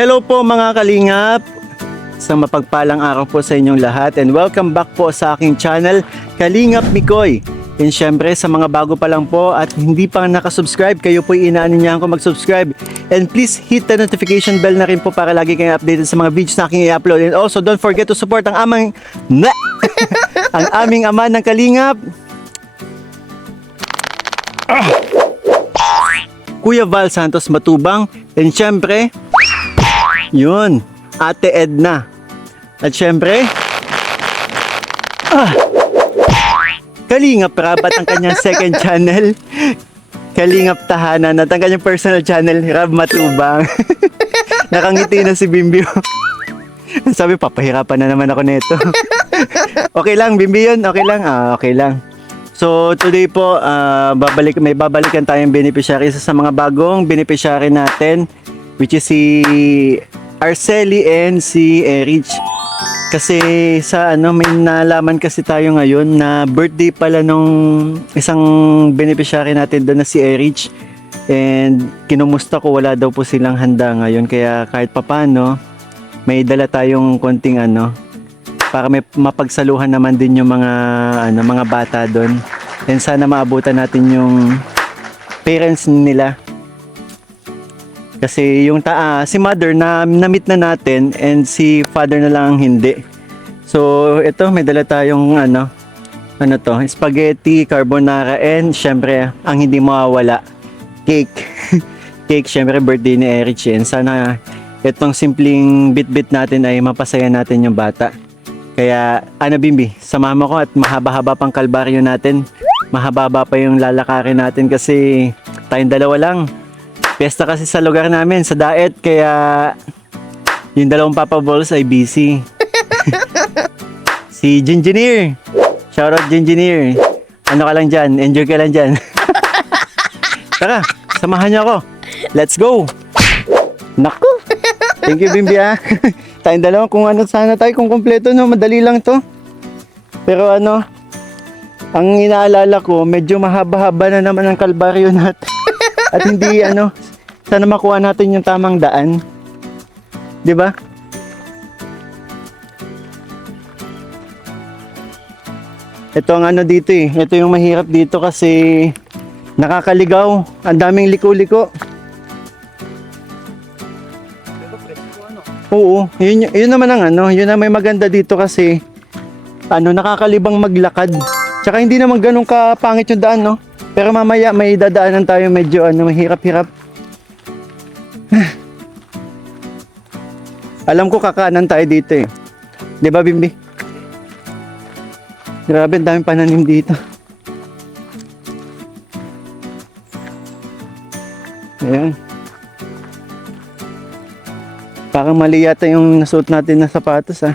Hello po mga kalingap! Isang mapagpalang araw po sa inyong lahat and welcome back po sa aking channel, Kalingap Mikoy. And syempre sa mga bago pa lang po at hindi pa nakasubscribe, kayo po inaaninyahan ko mag-subscribe. And please hit the notification bell na rin po para lagi kayong updated sa mga videos na aking i-upload. And also don't forget to support ang ang aming ama ng Kalingap, Kuya Val Santos Matubang. And syempre, yun, Ate Edna. At syempre, Kalingap Rab at ang kanyang second channel, Kalingap Tahanan, at ang kanyang personal channel, Rab Matubang. Nakangiti na si Bimbi. Sabi, papahirapan na naman ako nito. Okay lang, Bimbi yun? Okay lang? Okay lang. So, today po, may babalikan tayong beneficiary sa mga bagong beneficiary natin, which is si Arceli and si Erich. Kasi may nalaman kasi tayo ngayon na birthday pala nung isang beneficiary natin doon na si Erich. And kinumusta ko, wala daw po silang handa ngayon. Kaya kahit papano, may dala tayong konting para may mapagsaluhan naman din yung mga bata doon. And sana maabutan natin yung parents nila. Kasi yung si mother na-meet na natin and si father na lang ang hindi. So ito, may dala tayong spaghetti, carbonara, and syempre ang hindi mawawala, cake. Cake, syempre birthday ni Erich. And sana itong simpleng bit-bit natin ay mapasaya natin yung bata. Kaya Bimbi, samahan mo ko at mahaba-haba pang kalbaryo natin. Mahaba-haba pa yung lalakarin natin kasi tayong dalawa lang. Pesta kasi sa lugar namin, sa Daet, kaya yung dalawang Papa Balls ay busy. Si Gingineer. Shoutout Gingineer. Ano ka lang dyan? Enjoy ka lang dyan. Tara, samahan niyo ako. Let's go! Naku! Thank you, Bimbi, ha. Tayong dalawa, kung sana tayo, kung kompleto, no? Madali lang to. Pero ang inaalala ko, medyo mahaba-haba na naman ang kalbaryo natin. At hindi sana makuha natin yung tamang daan. 'Di ba? Ito ang dito eh. Ito yung mahirap dito kasi nakakaligaw. Ang daming liko-liko. Oo, yun naman ang yun na may maganda dito kasi nakakalibang maglakad. Tsaka hindi naman ganun kapangit yung daan, no? Pero mamaya may dadaanan tayo medyo mahirap-hirap. Alam ko kakanan tayo dito eh. 'Di ba, Bimbi? Grabe, ang daming pananim dito. Ayan. Parang mali yata yung nasuot natin na sapatos, ha.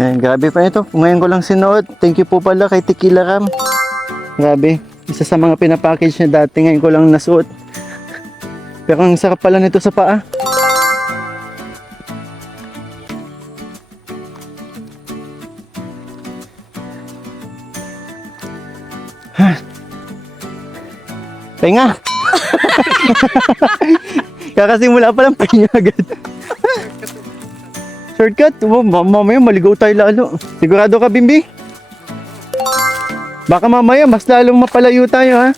Ayan, grabe pa ito. Ngayon ko lang sinuot. Thank you po pala kay Tequila Ram. Grabe. Isa sa mga pinapackage niya dati. Ngayon ko lang nasuot. Pero ang sarap pala nito sa paa. Pahinga! Kakasimula pa lang, pahinga agad. Shortcut? Mamaya maligaw tayo lalo. Sigurado ka, Bimbi? Baka mamaya mas lalong mapalayo tayo, ha?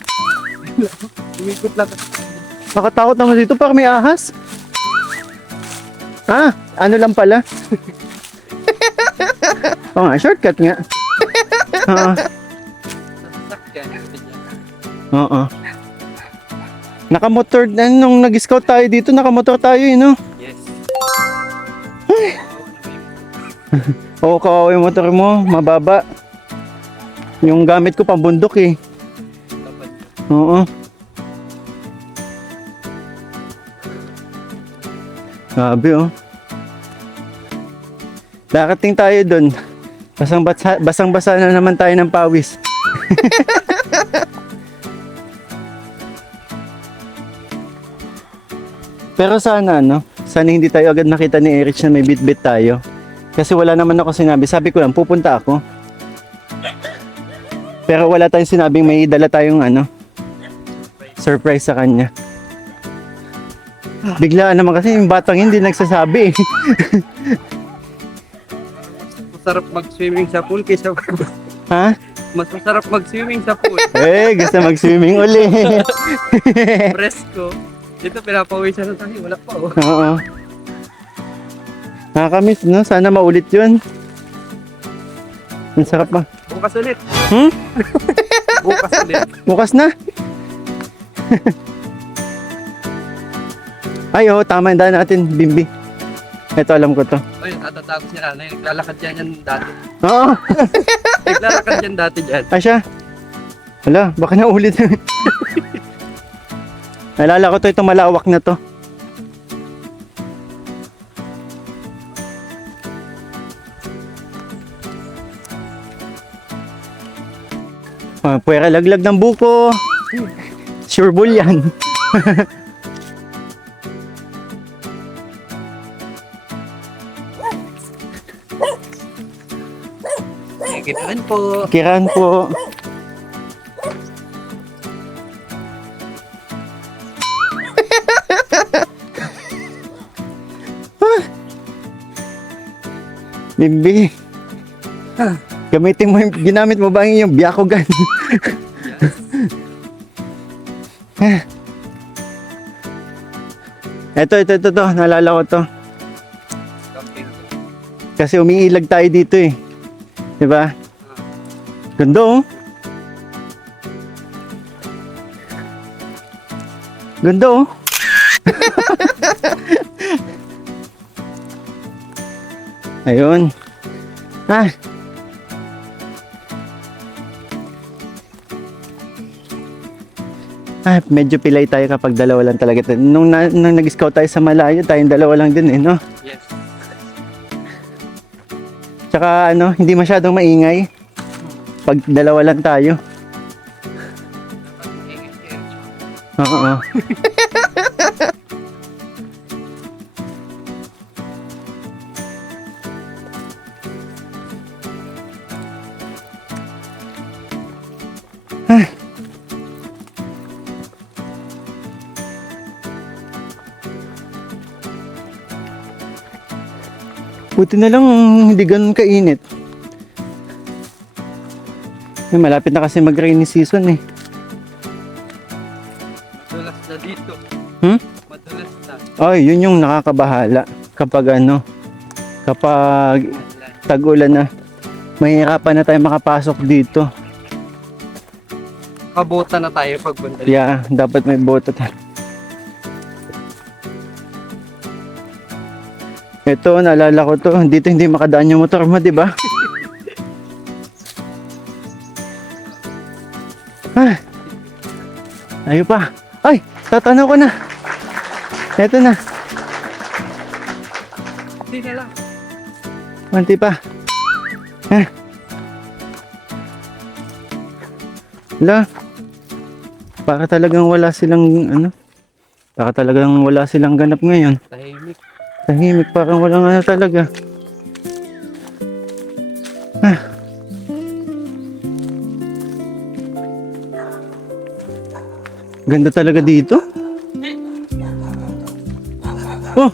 Umikot lang. Nakatakot naman dito, parang may ahas. Ano lang pala? Oo nga, shortcut nga. Oo. Nakamotor, nung nag-scout tayo dito, nakamotor tayo, no? Yes. Oo, kawawa yung motor mo, mababa. Yung gamit ko pambundok eh. Oo. Grabe oh. Darating tayo dun. Basang-basa na naman tayo ng pawis. Pero sana sana hindi tayo agad nakita ni Erich na may bit-bit tayo. Kasi wala naman ako sinabi. Sabi ko lang, pupunta ako. Pero wala tayong sinabing may dala tayong surprise sa kanya. Biglaan naman kasi yung batang hindi nagsasabi eh. Masarap mag-swimming sa pool kaysa Ha? mas masarap mag-swimming sa pool. Eh, gusto mag-swimming uli. Presko. Dito pinapawisan na tayo. Wala pa oh. Oo. Nakakamiss, no? Sana maulit yun. Ang sarap pa. Bukas ulit. Hmm? Bukas ulit. Bukas na. Ay, oo, tama yung daan natin, Bimbi. Ito, alam ko to. Ay, natatakot si nanay. Naglalakad yan dati. Oo. Naglalakad yan dati dyan. Asya. Wala, baka na ulit. Nalala ko to, itong malawak na to. Pwera laglag ng buko. Sure bull yan. Kitaan po. Kiran po. Bimbi. Gamitin mo yung, ginamit mo ba yung Byakugan? Ito, naalala ko to. Camping. Kasi umiilag tayo dito eh. Diba? Ganda oh. Ganda oh. Ayun. Ah. Medyo pilay tayo kapag dalawa lang talaga. Nung nag-scout tayo sa malayo, tayong dalawa lang din eh, no? Yes. Tsaka ano, hindi masyadong maingay. Pag dalawa lang tayo. Dapat maingay si Erjo. Oo. Buti na lang hindi ganun kainit. Eh, malapit na kasi mag-rainy season eh. Madulas na dito. Hmm? Madulas na. Ay, yun yung nakakabahala. Kapag ano, kapag tag-ulan na, mahirapan na tayo makapasok dito. Kabota na tayo pag bundal. Yeah, dapat may boto tayo. Ito, naalala ko to. Dito hindi makadaan yung motor mo, di ba? Ah, ayaw pa. Ay, tatanaw ko na. Eto na. Hindi na lang. Manti pa. Ah. Wala. Para talagang wala silang, ano? Para talagang wala silang ganap ngayon. Tahimik. Tahimik, parang walang ano talaga. Ah. Ganda talaga dito. Oh!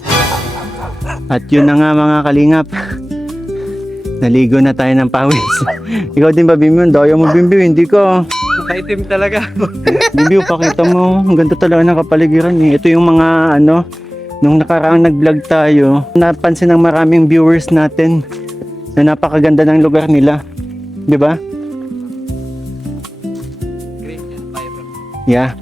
At yun na nga mga kalingap. Naligo na tayo ng pawis. Ikaw din ba, Bimbi? Daya mo, Bimbi. Hindi ko. Nakaitim talaga. Bimbi, pakita mo. Ang ganda talaga ng kapaligiran eh. Ito yung mga ano, nung nakaraang nag-vlog tayo, napansin ng maraming viewers natin na napakaganda ng lugar nila. Di ba? Green and vibrant. Yeah.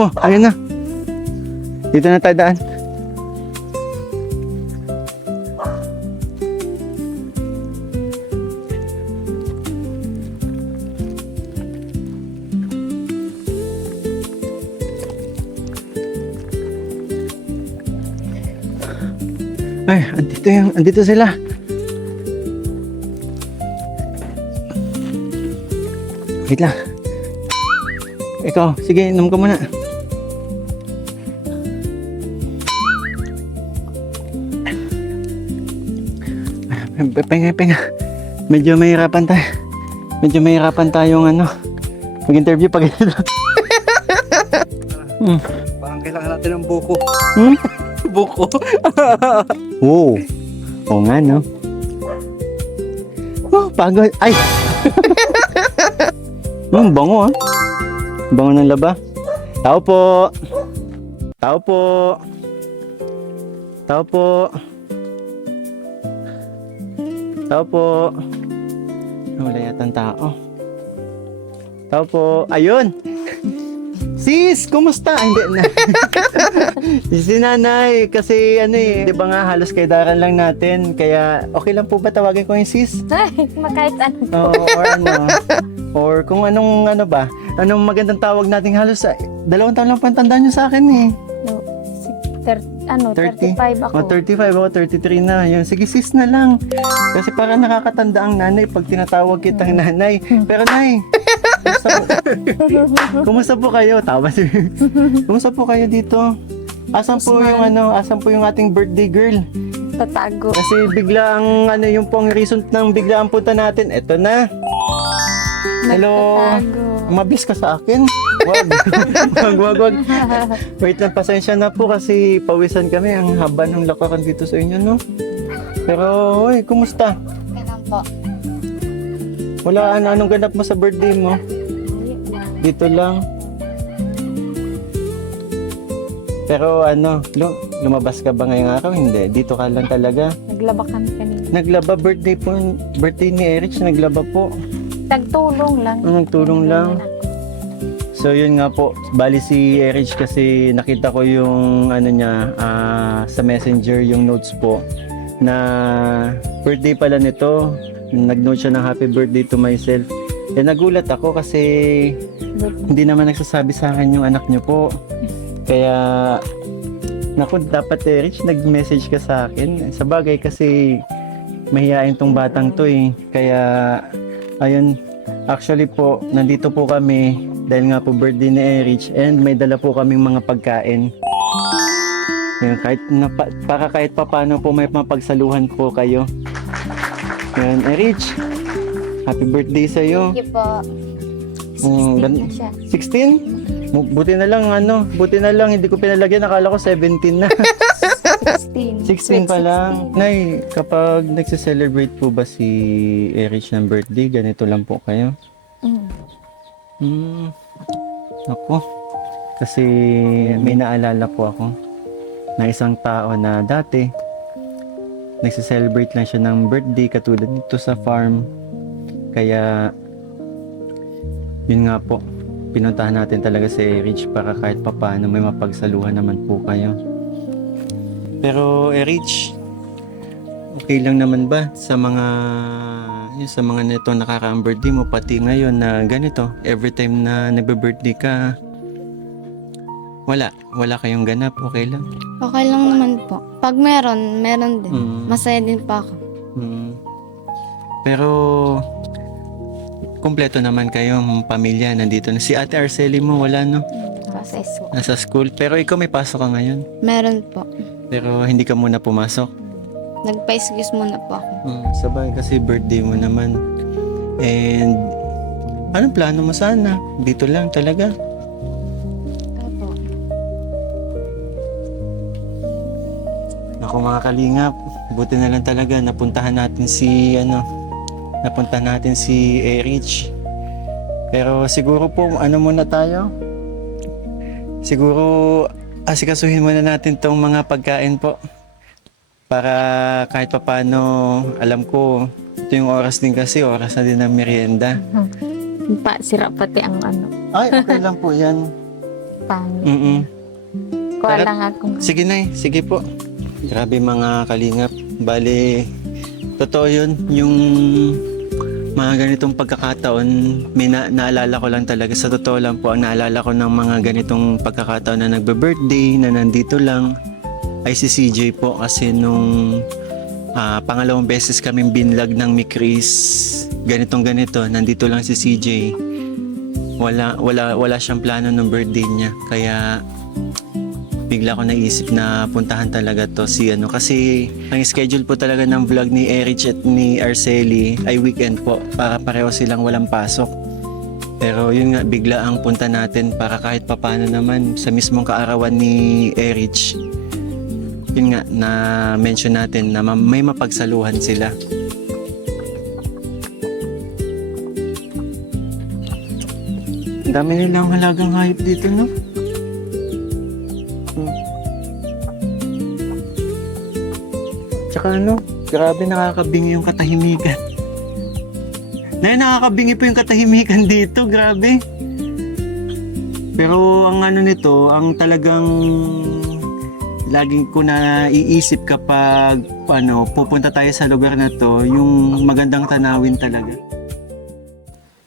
Oh, ayun na. Dito na tayo daan. Ay, andito sila. Wait lang. Ikaw, sige, inom ka muna. Penga. Medyo mahirapan tayo. Tayong mag-interview pag ito. Parang kailangan natin ng buko. Hmm? Buko. Oo. Oo nga, no? Oh, pagod. Ay! Bango, ah. Bango ng laba. Tao po. Wala yatang tao. Tao po. Ayun! Sis, kumusta? Ay, hindi na. Si nanay, kasi di ba nga halos kay daran lang natin. Kaya okay lang po ba tawagin ko yung sis? Kahit ano. Oo, or kung anong anong magandang tawag natin halos 2 taon lang po ang tanda nyo sa akin eh. 30? 35 ako. 35 ako, 33 na. Yun, sige sis na lang. Kasi para nakakatanda ang nanay pag tinatawag kitang nanay. Pero nay, kumusta po kayo? Tawa si kumusta po kayo dito? Asan po yung ating birthday girl? Tatago. Kasi bigla ang yung pong reason ng bigla ang punta natin. Eto na. Hello. Nagtatago. Mabilis ka sa akin. Wag. Wait lang, pasensya na po kasi pawisan kami. Ang haba ng lakaran dito sa inyo, no? Pero, oy, kumusta? Kailan po? Wala, anong ganap mo sa birthday mo? Dito lang. Pero lumabas ka ba ngayong araw? Hindi, dito ka lang talaga. Naglaba kami kanina. Naglaba birthday ni Erich, naglaba po. Nagtulong lang. Nagtulong lang. So yun nga po, bali si Erich kasi nakita ko yung niya sa messenger yung notes po na birthday pala nito. Nag-note siya ng happy birthday to myself. Nagulat ako kasi hindi naman nagsasabi sa akin yung anak niyo po. Kaya naku, dapat Erich nag-message ka sa akin. Sa bagay kasi mahihain tong batang to eh. Kaya ayun, actually po, nandito po kami dahil nga po birthday ni Erich and may dala po kaming mga pagkain. Yan, kahit pa paano po may mapagsaluhan po kayo. Yan, Erich, happy birthday sa'yo. Sige po. 16 na siya. 16? Buti na lang, hindi ko pinalagyan, nakala ko 17 na. 16 pa lang. Nay, kapag nagse-celebrate po ba si Erich ng birthday, ganito lang po kayo? Ako. Kasi may naalala po ako na isang tao na dati nagse-celebrate lang siya ng birthday katulad nito sa farm. Kaya yun nga po, pinuntahan natin talaga si Erich para kahit papaano may mapagsaluhan naman po kayo. Pero Erich, okay lang naman ba sa mga nito nakakaang birthday mo pati ngayon na ganito, every time na nagbe-birthday ka, wala kayong ganap, okay lang? Okay lang naman po. Pag meron din. Masaya din pa ako. Pero kumpleto naman kayo, pamilya, nandito na. Si Ate Arceli mo, wala no? Nasa school. Pero ikaw may pasok ka ngayon? Meron po. Pero hindi ka muna pumasok? Nagpa-excuse muna po ako. Sabay kasi birthday mo naman. And anong plano mo sana? Dito lang talaga? Opo. Naku mga kalingap, buti na lang talaga napuntahan natin si Erich. Pero siguro po muna tayo? Siguro asikasuhin muna natin tong mga pagkain po. Para kahit papaano, alam ko, ito yung oras din kasi, oras na din ng merienda. Sira pati ang Ay, okay lang po yan. pangit. Kuha Tara. lang akong... Sige na, sige po. Grabe mga kalingap. Bale, totoo yun. Yung mga ganitong pagkakataon, may naalala ko lang talaga. Sa totoo lang po, ang naalala ko ng mga ganitong pagkakataon na nagbe-birthday, na nandito lang, ay si CJ po. Kasi nung pangalawang beses kaming binlog ng Mikris, ganito, nandito lang si CJ. Wala siyang plano ng birthday niya. Kaya bigla ko naisip na puntahan talaga to si ano kasi ang schedule po talaga ng vlog ni Erich at ni Arceli ay weekend po para pareho silang walang pasok. Pero yun nga, bigla ang punta natin para kahit papano naman sa mismong kaarawan ni Erich. Yun nga, na mention natin na may mapagsaluhan sila. Ang dami nilang halagang hayop dito, no? Tsaka ano, grabe nakakabingi yung katahimikan. Nakakabingi po yung katahimikan dito, grabe. Pero ang ano nito, ang talagang laging ko na iisip kapag ano, pupunta tayo sa lugar na to, yung magandang tanawin talaga.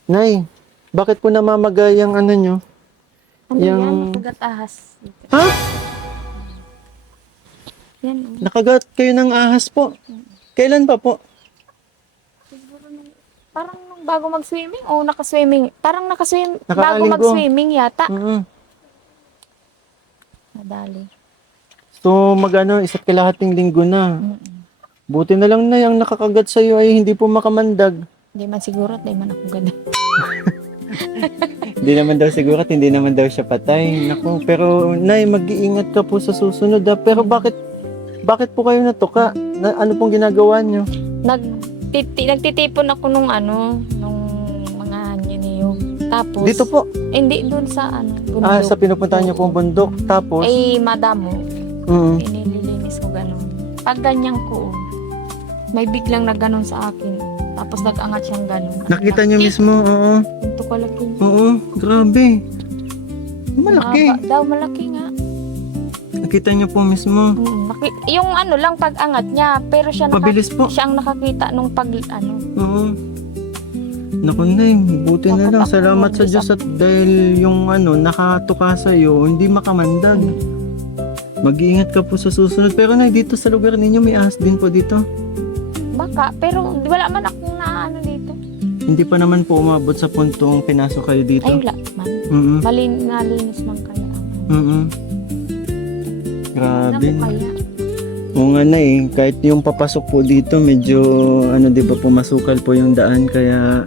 Nay, bakit po namamagay ang ano nyo? Ano Yung- yan? Nakagat ahas. Ha? Yan. Nakagat kayo ng ahas po? Kailan pa po? Siguro parang nung bago mag-swimming o naka-swimming. Parang bago Nakalinggo. mag-swimming yata. Mm. Nadali. So magano, isa't kalahating linggo na. Mm-mm. Buti na lang na yung nakakagat sa'yo ay hindi po makamandag. Hindi man siguro at di man ako ganda. Hindi naman daw siguro at hindi naman daw siya patay. Naku, pero Nay, mag-iingat ka po sa susunod. Pero bakit po kayo natuka? Ano pong ginagawa nyo? Nagtitipon ako nung mga niyog. Tapos, Dito po. hindi dun sa bundok. Sa pinupuntahan nyo pong bundok. Tapos, Ay, madamo. mm, Inililinis ko ganun. Pag ganyan ko, may biglang na ganun sa akin. Tapos nag-angat siyang ganun. nakita nyo mismo. Oo. Ito ko lang yun. Oo, grabe. Malaki. Mahaba daw, malaki nga. Nakita nyo po mismo. Yung lang pag-angat niya, pero Mabilis po. siya ang nakakita nung Oo. Naku Nay, buti na lang. Nakatakbo, Salamat sa Diyos at dahil yung nakatuka sa'yo, hindi makamandag. Mag-iingat ka po sa susunod. Pero Nay, dito sa lugar ninyo may ahas din po dito. baka, pero wala man akong dito. Hindi pa naman po umabot sa puntong pinasok kayo dito. Ay, wala man. Mm-mm. Nalinis man kaya. Mm-mm. Grabe. Ano kaya? Oo nga Nay, kahit yung papasok po dito, medyo di ba po masukal po yung daan kaya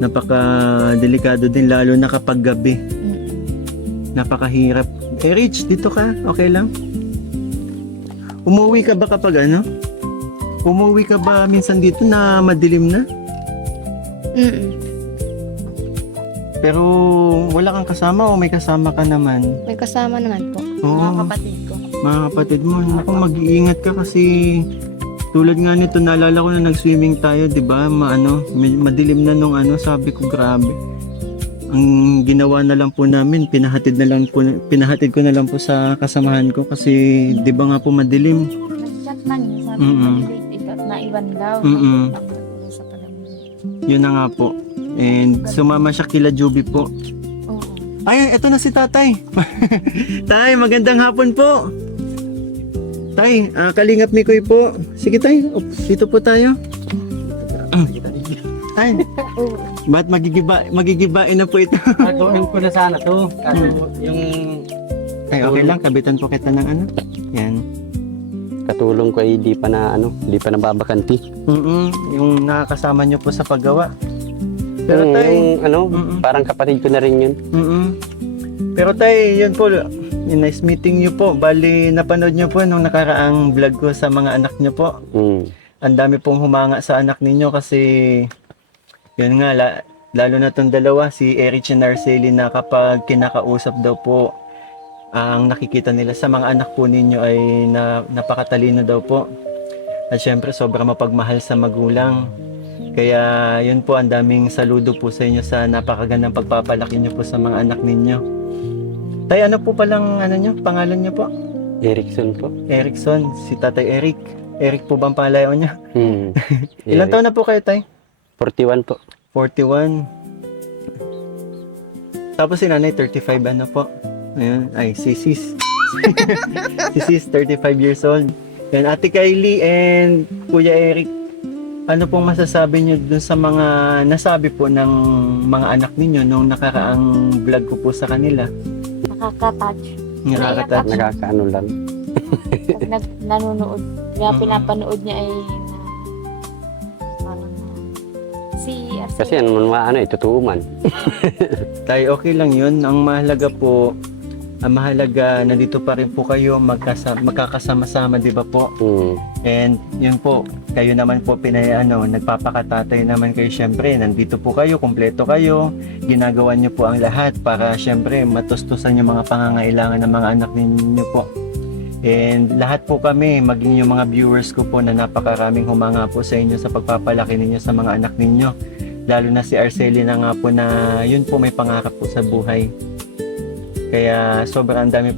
napaka-delikado din lalo na kapag gabi. Napakahirap. Rich, dito ka? Okay lang? Umuwi ka ba kapag Umuwi ka ba minsan dito na madilim na? Mm-mm. Pero wala kang kasama o may kasama ka naman? May kasama naman po. Oo, Mga kapatid ko. mga kapatid mo. Naku, mag-iingat ka kasi tulad nga nito, naalala ko na nag-swimming tayo, di ba? Madilim na nung sabi ko grabe. Ang ginawa na lang po namin, pinahatid ko na lang po sa kasamahan ko kasi di ba nga po madilim. Nag-chat man yun. Sabi Mm-mm. ko, ito na iwan daw. Mm-mm. Sa palamunin. Yun na nga po. And sumama siya kila Juby po. Oo. Ay, eto na si tatay. Tay, magandang hapon po. Tay, Kalingap Mikoy po. Sige tay, dito po tayo. Tay, ba't magigibain na po ito? Gagawin ko na sana to. Kaso yung Ay, okay lang, kabitan po kita ng Yan. katulong ko ay di pa nababakanti. Yung nakakasama nyo po sa paggawa. Pero tay, Mm-mm. parang kapatid ko na rin yun. Pero tay, yun po, nice meeting nyo po. Bali, napanood nyo po nung nakaraang vlog ko sa mga anak nyo po. Ang dami pong humanga sa anak ninyo kasi yun nga, lalo na tong dalawa, si Erich and Arceli, na kapag kinakausap daw po, ang nakikita nila sa mga anak po ninyo ay napakatalino daw po. At syempre, sobrang mapagmahal sa magulang. Kaya yun po, ang daming saludo po sa inyo sa napakagandang pagpapalaki nyo po sa mga anak ninyo. Tay, ano po palang pangalan nyo po? Erickson po. Erickson, si Tatay Eric. Eric po bang palayo niya? Ilan taon na po kayo, Tay? 41 po. 41. Tapos si Nanay, 35 po. Ayun, ay, si Sis. Si Sis, 35 years old. Yan, Ate Kylie and Kuya Eric, ano pong masasabi niyo dun sa mga nasabi po ng mga anak ninyo nung nakaraang vlog ko po sa kanila? Nakaka-touch. Nakaka-touch. Nakakaano lang. Pag nanonood, kaya pinapanood niya ay parang si Arcel. Kasi ano man totoo man. Tay, okay lang yun. Ang mahalaga po, ang mahalaga, nandito pa rin po kayo, magkakasama-sama, di ba po? And yun po, kayo naman po nagpapakatatay naman kayo, syempre, nandito po kayo, kumpleto kayo, ginagawa niyo po ang lahat para syempre matustusan yung mga pangangailangan ng mga anak ninyo po. And lahat po kami, maging yung mga viewers ko po na napakaraming humanga po sa inyo sa pagpapalaki ninyo sa mga anak ninyo. Lalo na si Arcelina nga po na yun po may pangarap po sa buhay. Kaya sobrang dami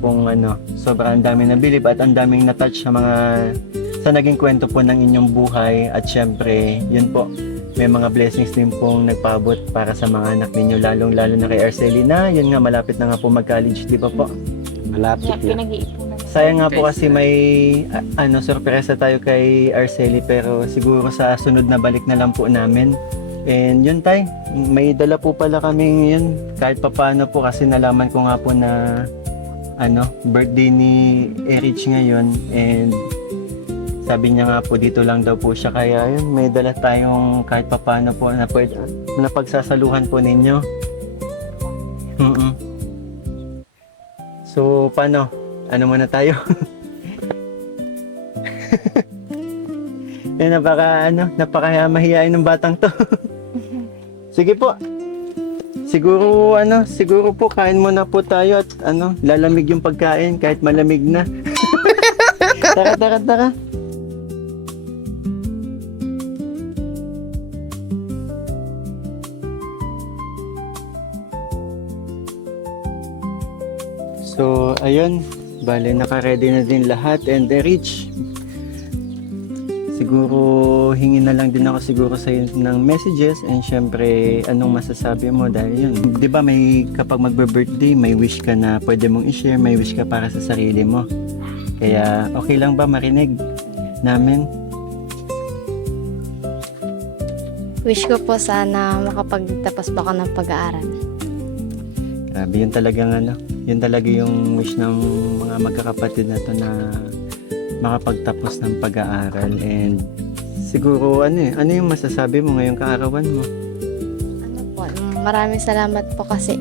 nabilib at ang daming na-touch sa naging kwento po ng inyong buhay. At syempre, yun po, may mga blessings din pong nagpaabot para sa mga anak ninyo, lalong-lalo na kay Arcelina. Yun nga, malapit na nga po mag-college, di ba po? Malapit Kaya na. pinag-iipunan. Sayang nga po kasi may sorpresa tayo kay Arceli, pero siguro sa sunod na balik na lang po namin. And yun tay, may dala po pala kaming yun kahit papano po kasi nalaman ko nga po na birthday ni Erich ngayon, and sabi niya nga po dito lang daw po siya, kaya yun may dala tayong kahit papano po na pwede na pagsasaluhan po ninyo. So paano? Ano muna tayo? Napaka mahihain ng batang to. Sige po. Siguro po kain muna po tayo at lalamig yung pagkain kahit malamig na. Tara. So, ayun. Bale, naka-ready na din lahat, and Rich, siguro hingi na lang din ako siguro sa iyo ng messages, and syempre anong masasabi mo dahil yun, 'di ba may kapag magbe-birthday may wish ka na pwede mong i-share, may wish ka para sa sarili mo. Kaya okay lang ba marinig namin? Wish ko po sana makapagtapos pa ako ng pag-aaral. Grabe, yun talaga yung wish ng mga magkakapatid na to, na makapagtapos ng pag-aaral. And siguro ano yung masasabi mo ngayong kaarawan mo? Maraming salamat po kasi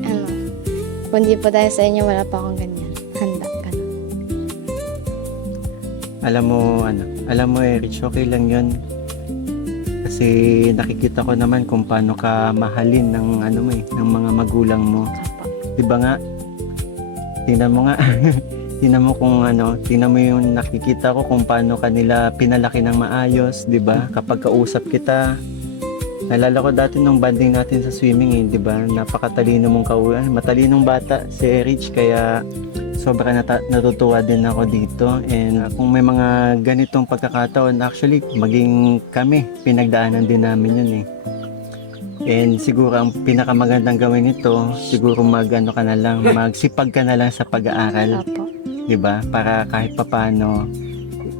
kung di po dahil sa inyo wala pa akong ganyan. Handa ka na. Alam mo Rich, okay lang yun. Kasi nakikita ko naman kung paano ka mahalin ng ng mga magulang mo. Diba nga? Tingnan mo yung nakikita ko kung paano kanila pinalaki ng maayos, 'di ba? Kapag kausap kita, nalala ko dati nung banding natin sa swimming, 'di ba? Napakatalino mong matalinong bata si Rich, kaya sobra natutuwa din ako dito. And kung may mga ganitong pagkakataon, actually maging kami, pinagdaanan din namin yun eh. And siguro ang pinakamagandang gawin nito, siguro magsipag ka na lang sa pag-aaral. Opo. 'Di ba? Para kahit papaano,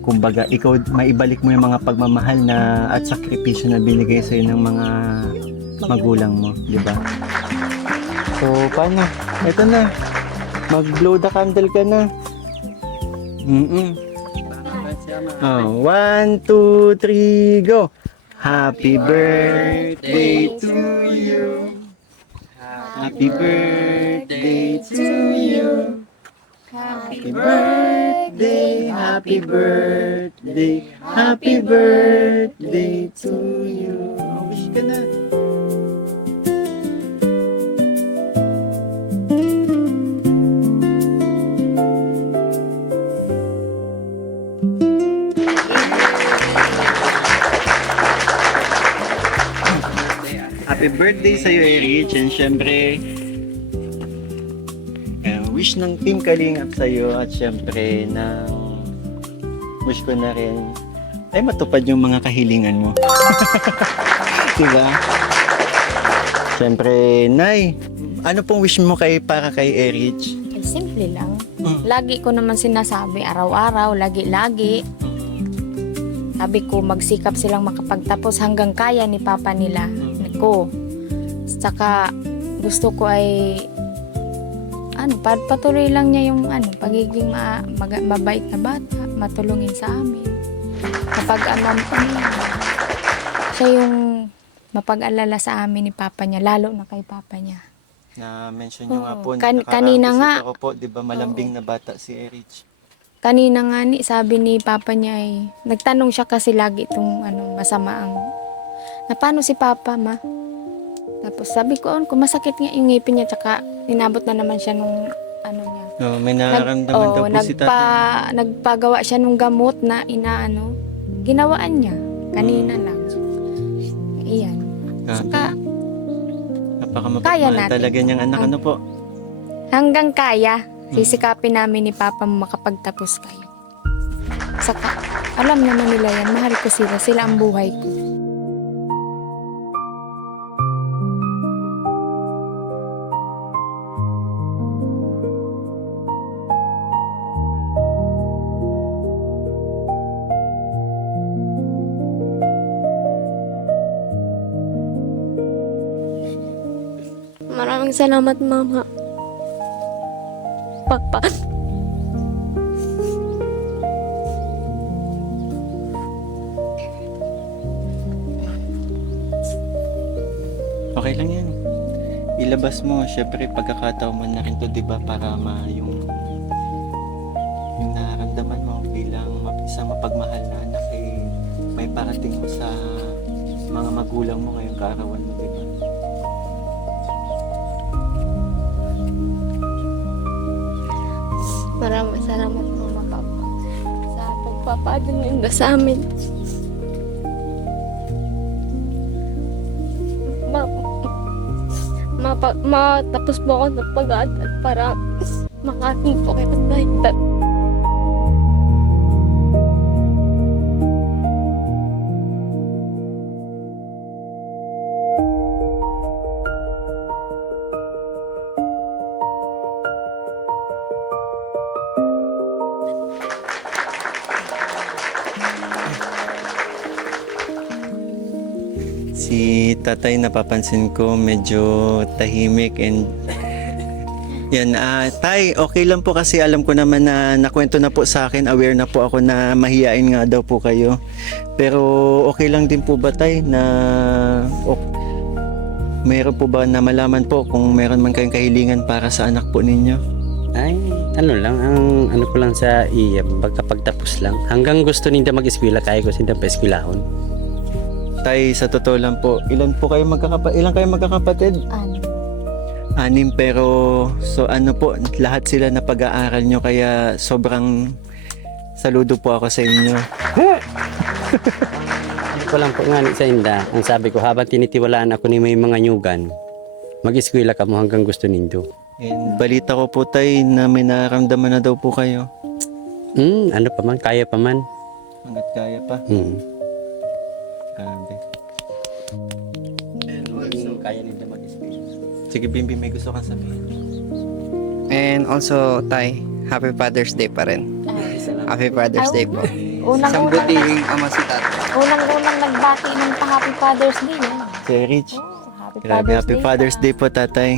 kumbaga ikaw maibalik mo yung mga pagmamahal na at sakripisyo na binigay sa ng mga magulang mo, 'di ba? So paano? Ito na. Mag-blow the candle ka na. Oh, 1, 2, 3, go. Happy birthday to you. Happy birthday to you. Happy birthday, happy birthday, happy birthday to you. Wish ka na. Happy birthday sa'yo, Erich. And syempre, wish ng Team Kalingap sa'yo, at syempre, wish ko na rin ay matupad yung mga kahilingan mo. Diba? Syempre, Nay, ano pong wish mo para kay Erich? Simple lang. Lagi ko naman sinasabi, araw-araw, lagi-lagi. Sabi ko, magsikap silang makapagtapos hanggang kaya ni Papa nila. Saka gusto ko ay patuloy lang niya yung pagiging mabait na bata, matulungin sa amin. Kapag siya yung mapag-alala sa amin ni Papa niya, lalo na kay Papa niya. Na-mention nyo nga Oo. po, Kanina nga. ako po, di ba malambing na bata si Erich. Kanina nga sabi ni Papa niya ay, nagtanong siya kasi lagi itong masama ang, na paano si Papa, ma? Tapos sabi ko, kung masakit nga yung ngipin niya, tsaka inabot na naman siya nung niya. No, may nararamdaman daw po si tatay. Nagpagawa siya nung gamot na ginawaan niya. Kanina lang. Iyan. Saka, kaya Napaka-mapagmahal natin. talaga niyang anak. Ano po? hanggang kaya, sisikapin namin ni Papa makapagtapos kayo. Saka, alam naman nila yan, mahal ko sila. Sila ang buhay ko. Maraming salamat, Mama. Papa. Okay lang yan. Ilabas mo, syempre pagkakataon mo na rin to, di ba, para yung nararamdaman mo bilang isang mapagmahal na anak ay may parating mo sa mga magulang mo ngayong kaarawan mo, di ba? Maraming salamat, Mama, Papa, sa pagpapadala sa amin. Matapos po ako ng pag-aaral para makating po kayo sa Si tatay, napapansin ko medyo tahimik and yan. Tay, okay lang po kasi alam ko naman na nakwento na po sa akin, aware na po ako na mahiyain nga daw po kayo. Pero okay lang din po ba, tay, na mayroon po ba na malaman po kung meron man kayong kahilingan para sa anak po ninyo? Ay, ano lang, ang ano ko lang sa iya, pagkapagtapos lang. Hanggang gusto ninda mag-eskwela, kaya ko sinda pa-eskwelahon. Tay, sa totoo lang po, ilan kayo magkakapatid? Anim, pero so ano po, lahat sila na pag-aaral nyo, kaya sobrang saludo po ako sa inyo. Ano ko lang po nga sa inda, ang sabi ko, habang tinitiwalaan ako ni may mga nyugan, mag-eskwela ka mo hanggang gusto nindo. And balita ko po, tay, na may nararamdaman na daw po kayo. Ano pa man, kaya pa man. Hanggat kaya pa. Grabe. Kaya ninda mag-eskwela. Sige, Bimbi, may gusto kang sabihin. And also, Tay, Happy Father's Day pa rin. Happy Father's Day po. Isang butihing ama si Tatay. Unang-unang nagbati ng Happy Father's Day. Si Rich. Happy Grabe, Happy Father's Day po, tatay.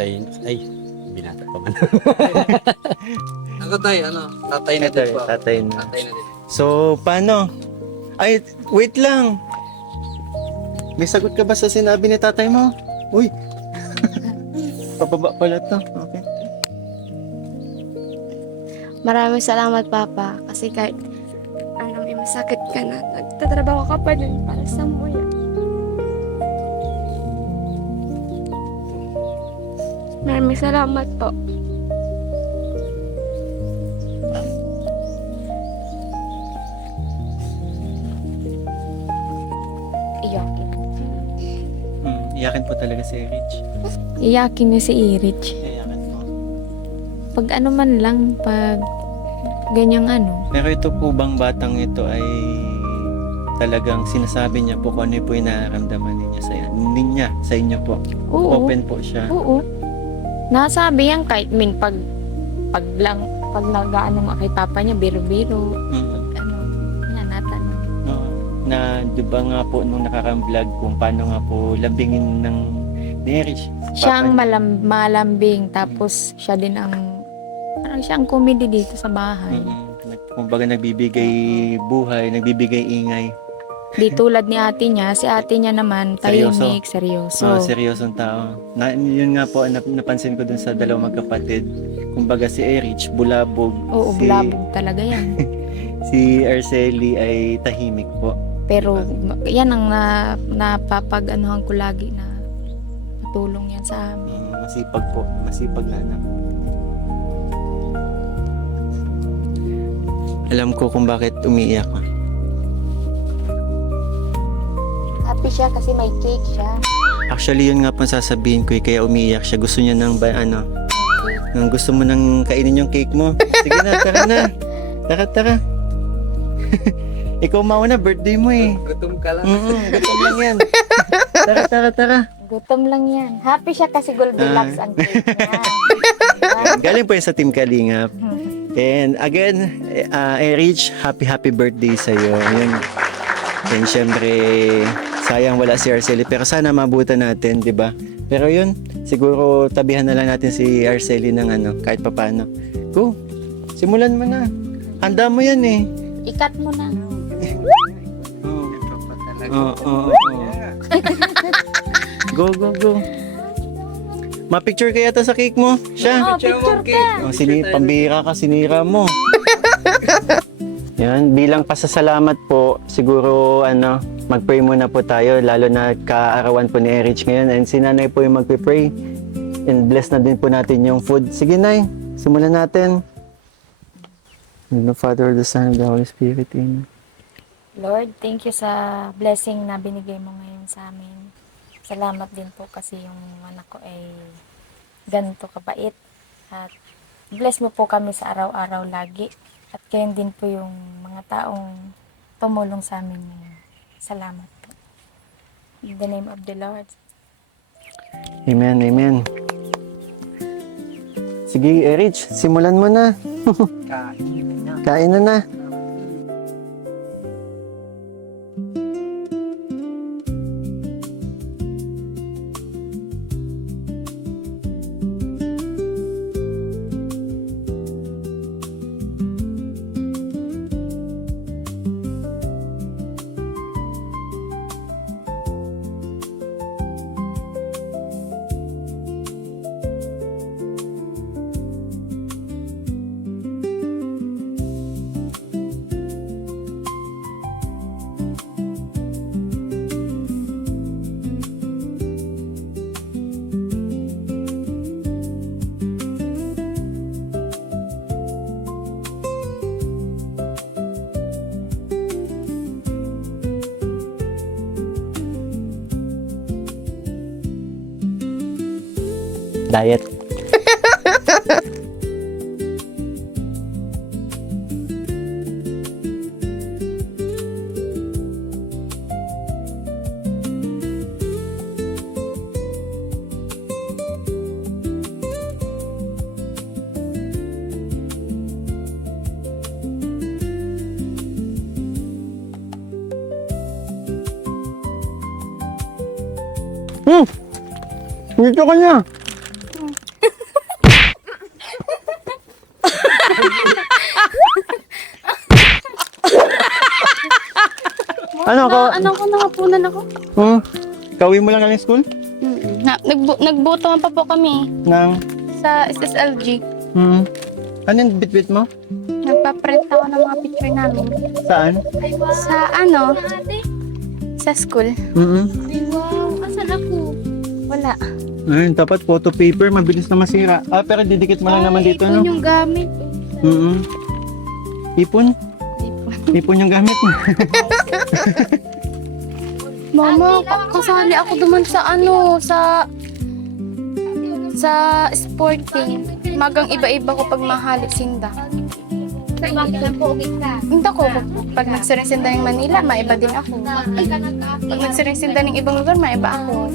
Ay, binata pa man. Ako, Tay, tatay na din po. Tatay na. Tatay na din. So, paano? Ay, wait lang. May sagot ka ba sa sinabi ni tatay mo? Uy. Pababa pala to. Okay. Maraming salamat, Papa, kasi kahit may masakit ka na, nagtatrabaho ka pa din para sa muya. Maraming salamat po. Iyakin. Iyakin po talaga si Rich. Iyakin niya si Erich. Iyakin po. Pag ano man lang, pag ganyang Pero ito po bang batang ito ay talagang sinasabi niya po kung ano po yung nararamdaman niya sa inyo po? Oo. Open po siya. Oo. Nasabi yan kahit pag nag-ano nga kay Papa niya, biro-biro. Natanong. No, na di ba nga po nung nakaka-vlog kung paano nga po lambingin ng ni Erich? Siya ang Papa niya. malambing, tapos siya din ang, parang siya ang comedy dito sa bahay. Kumbaga nagbibigay buhay, nagbibigay ingay. Di tulad ni ate niya, si ate niya naman, tahimik, seryoso. Seryosong tao. Yun nga po, napansin ko dun sa dalawang magkapatid. Kumbaga si Erich, bulabog. Oo, bulabog talaga yan. Si Arceli ay tahimik po. Pero yan ang napapag-anuhan ko lagi na patulong yan sa amin. Masipag po. Masipag na anak. Alam ko kung bakit umiiyak ka. Happy siya kasi may cake siya. Actually, yun nga po sasabihin ko kaya umiiyak siya. Gusto niya gusto mo nang kainin yung cake mo. Sige na, tara na. Tara. Ikaw mauna, birthday mo eh. Gutom ka lang. Gutom lang yan. Tara. Gutom lang yan. Happy siya kasi Goldilocks ang cake niya. Galing po yan sa Team Kalingap. And again, Erich, happy birthday sa'yo. Yun. And syempre, sayang wala si Arceli. Pero sana mabutan natin, di ba? Pero yun, siguro tabihan na lang natin si Arceli ng kahit papano. Go, simulan mo na. Handa mo yan eh. Ikat mo na. Oo. Go. Ma-picture kaya to sa cake mo? Siya? Picture ka. Pambira ka, sinira mo. Yan, bilang pasasalamat po, siguro mag-pray muna po tayo, lalo na kaarawan po ni Erich ngayon. And si Nanay po yung mag-pray. And bless na din po natin yung food. Sige, Nay, simulan natin. In the Father, the Son, and the Holy Spirit. Amen. Lord, thank you sa blessing na binigay mo ngayon sa amin. Salamat din po kasi yung anak ko ay ganito kabait. At bless mo po kami sa araw-araw lagi. At gayon din po yung mga taong tumulong sa amin ngayon. Salamat po. In the name of the Lord. Amen. Sige, Erich, simulan mo na. Kain na. Diet. Dito ka na. Ano ko nangapunan ako? Kauwi mo lang galing school? Nagbotohan pa po kami Nang, sa SSLG. ano yung bitbit mo? Nagpa-print ako ng mga picture namin. Saan? Sa school. Wow, asan ako? Wala. Ayun, dapat photo paper, mabilis na masira. Pero didikit mo lang naman dito, no? Ipon yung gamit. Ipon? Ipon yung gamit mo. Mama, kasali ako duman sa sporting. Magang iba-iba ko pag mahalik sinda. Hindi ko. Pag nagsiring-sinda ng Manila, maiba din ako. Pag nagsiring-sinda ng ibang lugar, maiba ako.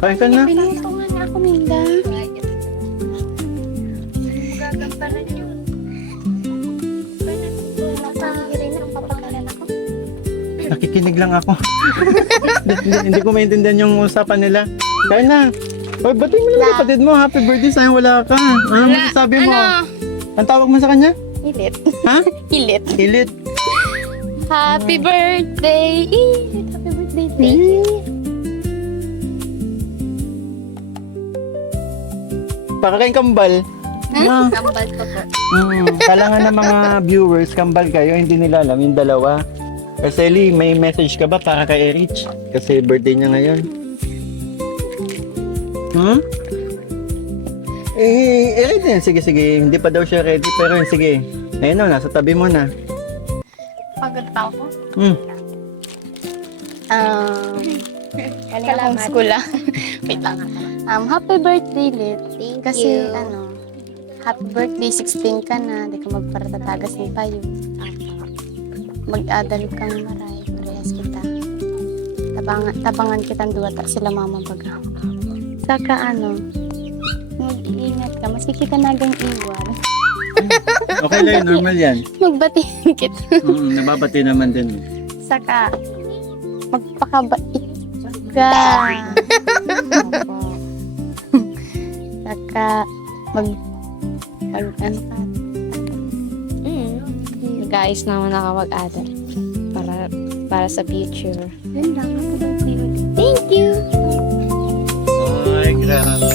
Kain ka na. Pinuto nga na ako, Minda. Nakikinig lang ako. Hindi ko maintindihan yung usapan nila. Kaya na. Oy, batiin mo naman yung kapatid mo. Happy birthday, sayang wala ka. Ano masasabi mo? Ang tawag mo sa kanya? Ilit. Ha? Ilit. Ilit. Happy birthday, Ilit. Happy birthday, thank you. Para kayong kambal. Ah. Kambal ko po. Kailangan ng mga viewers, kambal kayo, hindi nila alam yung dalawa. Kasi Lee, may message ka ba para kay Erich? Kasi birthday niya ngayon. Ready na. Sige. Hindi pa daw siya ready, pero sige. Ayun na, nasa tabi mo na. Pagod pa ako. Salamat. School ah. Wait lang. Happy birthday, Lit. Thank Kasi you. happy birthday, 16 ka na. Di ka magparatatagas ng payo. Mag-adal kang maray. Parehas kita. Tabangan kitang duwata sila mama baga. Saka mag-iingat ka. Maski kita nagang iwan. Okay lang, normal yan. Magbatiin kita. Nababati naman din. Saka, magpakabait ka. Saka, ano ka? Nag-ayos naman ako mag-adal para sa future. Yun lang. Thank you! Ay, grabe.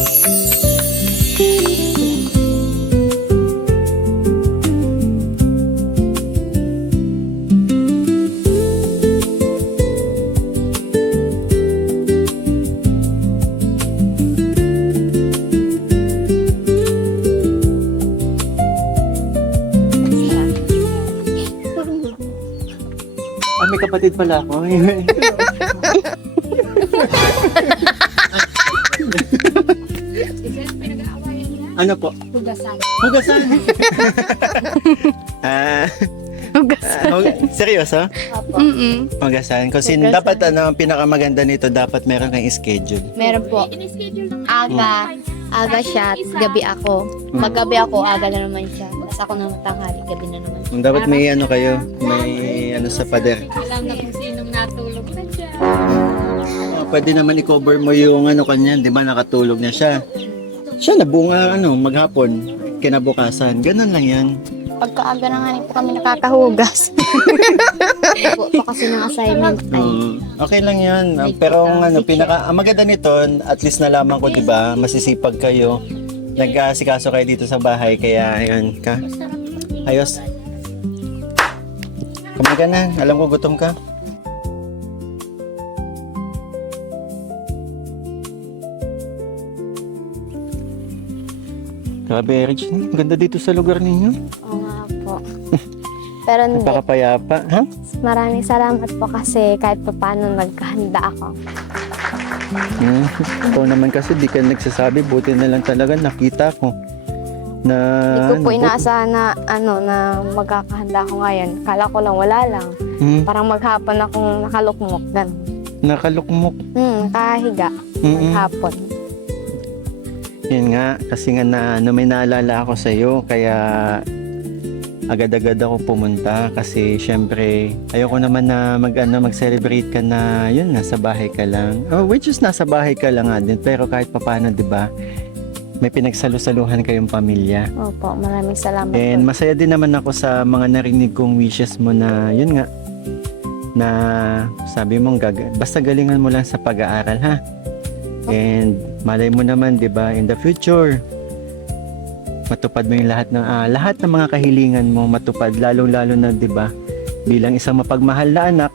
May kapatid pala ako. Ano po? Hugasan. Hugasan. Seryoso? Hugasan. Kasi dapat ang pinakamaganda nito, dapat meron kang schedule. Meron po. Aga siya, gabi ako. Pag gabi ako, aga na naman siya. Tapos ako naman tanghali, gabi na naman. Dapat may kayo, may sa pader. Alam na kung sinong natulog na siya. Pwede naman i-cover mo yung kanya, di ba nakatulog na siya. Siya nabunga maghapon, kinabukasan. Ganun lang yan. Pagkaaga na nga po kami nakakahugas. Po kasi ng assignment ay Okay lang yan. Pero ang maganda nito, at least nalaman ko, di ba, masisipag kayo. Nag-aasikaso kayo dito sa bahay, kaya ayun ka. Ayos. Kumain ka na. Alam ko gutom ka. Grabe, Erich. Ang ganda dito sa lugar ninyo. Oo nga po. Pero hindi. Napakapayapa. Ha? Maraming salamat po kasi kahit pa paano nagkahanda ako. Ikaw naman kasi di ka nagsasabi. Buti na lang talaga nakita ko. Na, Hindi ko po inaasahan na, na magkakahanda ako ngayon. Kala ko lang wala lang. Parang maghapon akong nakalukmok. Ganun. Nakalukmok. Nakahiga. Maghapon. Yun nga, kasi nga may naalala ako sa iyo, kaya agad-agad ako pumunta kasi syempre ayoko naman na mag-celebrate ka na yun, nasa bahay ka lang. Which is nasa bahay ka lang nga din, pero kahit papaano, 'di ba? May pinagsalusaluhan kayong pamilya. Opo, maraming salamat And po. masaya din naman ako sa mga narinig kong wishes mo na yun nga, na sabi mong basta galingan mo lang sa pag-aaral, ha? And malay mo naman, 'di ba, in the future matupad mo yung lahat ng mga kahilingan mo, matupad lalo na, 'di ba, bilang isang mapagmahal na anak.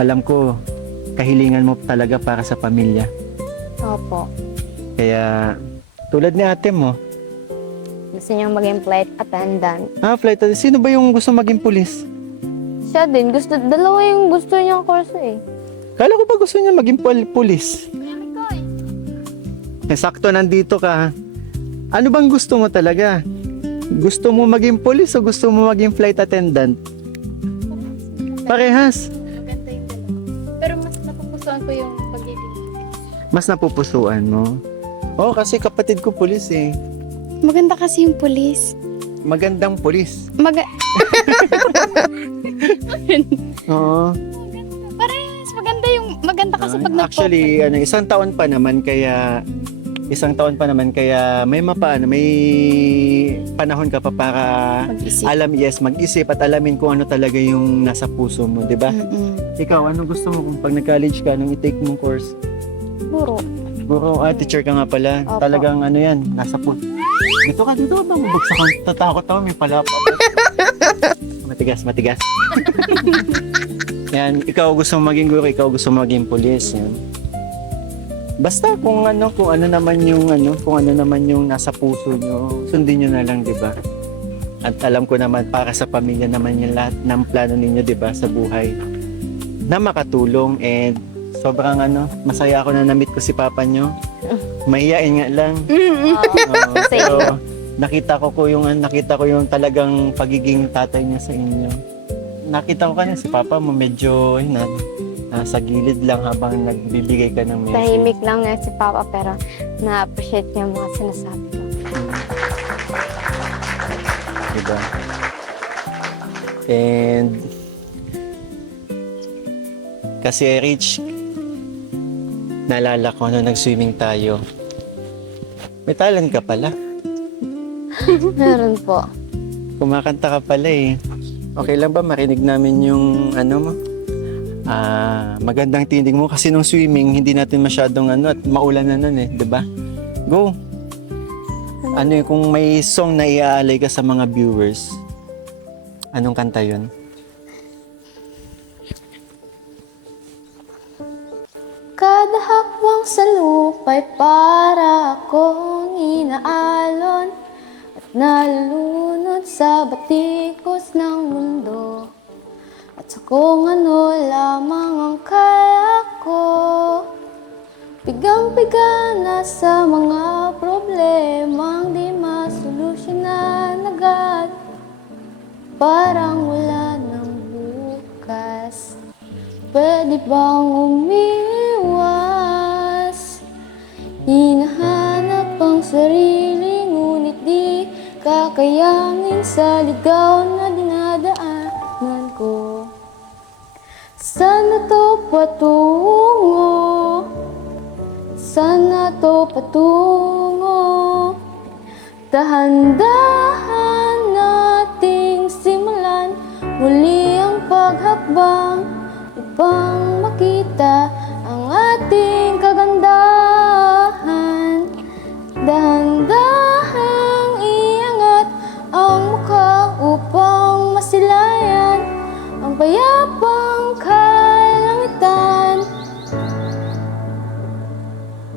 Alam ko kahilingan mo talaga para sa pamilya. Opo. Kaya tulad ni ate mo. Gusto niyang maging flight attendant. Flight attendant. Sino ba yung gusto maging pulis? Siya din. Dalawa yung gusto niyang course eh. Kala ko ba gusto niya maging pulis? Sakto nandito ka. Ano bang gusto mo talaga? Gusto mo maging pulis o gusto mo maging flight attendant? Parehas. Pero mas napupusuan ko yung pagiging. Mas napupusuan mo. Oo, kasi kapatid ko pulis eh. Maganda kasi yung police. Magandang pulis. Oo. Parehas, maganda kasi pag Actually, isang taon pa naman kaya may may panahon ka pa para mag-isip. mag-isip at alamin kung ano talaga yung nasa puso mo, 'di ba? Ikaw, ano gusto mo kung pag nag-college ka, nung i-take mong course? Guro. Guro, teacher ka nga pala. Opo. Talagang ano yan, nasa puso. Dito ka, mabagsak ako. Tatakot ako, may palapa. Matigas. Yan, ikaw gusto mo maging guro, ikaw gusto mo maging pulis. Yan. Basta kung ano naman yung nasa puso nyo, sundin nyo na lang, di ba? At alam ko naman, para sa pamilya naman yung lahat ng plano ninyo, di ba, sa buhay. Na makatulong and sobrang masaya ako na na-meet ko si papa nyo. Mahiyain nga lang. Oo, pero nakita ko yung talagang pagiging tatay niya sa inyo. Nakita ko kanya si papa mo medyo nasa gilid lang habang nagbibigay ka ng message. Tahimik lang nga si Papa pero na-appreciate niya yung mga sinasabi ko. Diba? And kasi Rich, naalala ko nung nag-swimming tayo. May talent ka pala. Meron po. Kumakanta ka pala eh. Okay lang ba marinig namin yung mo? Magandang tinig mo kasi nung swimming hindi natin masyadong at maulan na nun eh, 'di ba? Go. Kung may song na iaalay ka sa mga viewers, anong kanta 'yun? Kada hakbang sa lupa'y para akong inaalon at nalulunod sa batikos ng mundo. At sa kung ano lamang ang kaya ko, pigang-piga na sa mga problemang di masolusyonan agad. Parang wala ng bukas, pwede bang umiwas? Hinahanap ang sarili, ngunit di kakayangin sa ligaw na dinadaanan ko. Sana to patungo, sana to patungo. Dahan-dahan nating simulan muli ang paghakbang upang makita ang ating kagandahan. Dahan-dahang iangat ang mukha upang masilayan ang payapang kalangitan.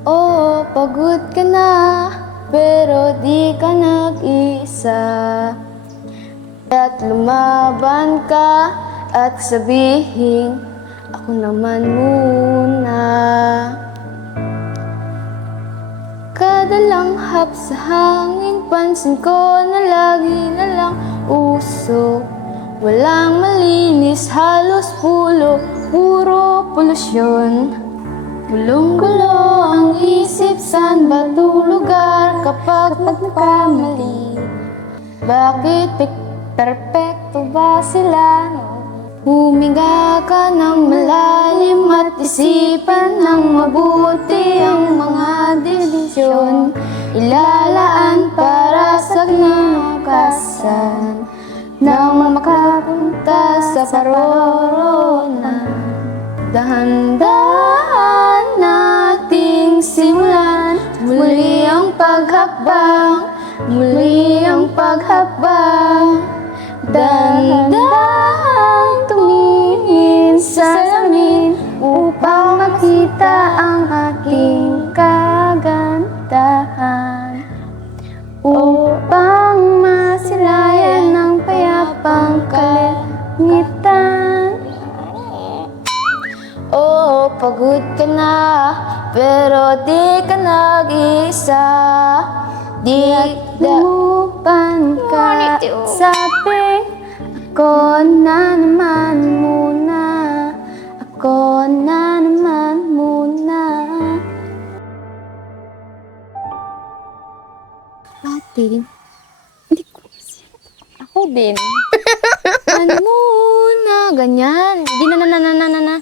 Oo, pagod ka na, pero di ka nag-isa. At lumaban ka at sabihin, ako naman muna. Kada langhap sa hangin, pansin ko na lagi na lang uso. Walang malinis, halos puro polusyon. Gulong-gulo ang isip, saan ba lugar kapag nagkamali? Bakit perpekto ba sila? Huminga ka ng malalim at isipan ng mabuti ang mga desisyon. Ilalaan para sa kinabukasan nang makapunta sa paroroonan. Dahan-dahan nating simulan muli ang paghakbang, muli ang paghakbang. Dahan-dahan tumingin sa salamin upang makita ang aking kagandahan, upang masilayan ang payapang kalangitan. Oo, pagod ka na, pero di ka nag-isa. Di lupan ka, sabi, ako na naman muna. Ako na naman muna. Ate, hindi ko. Ako din. Ano muna, ganyan. Hindi na.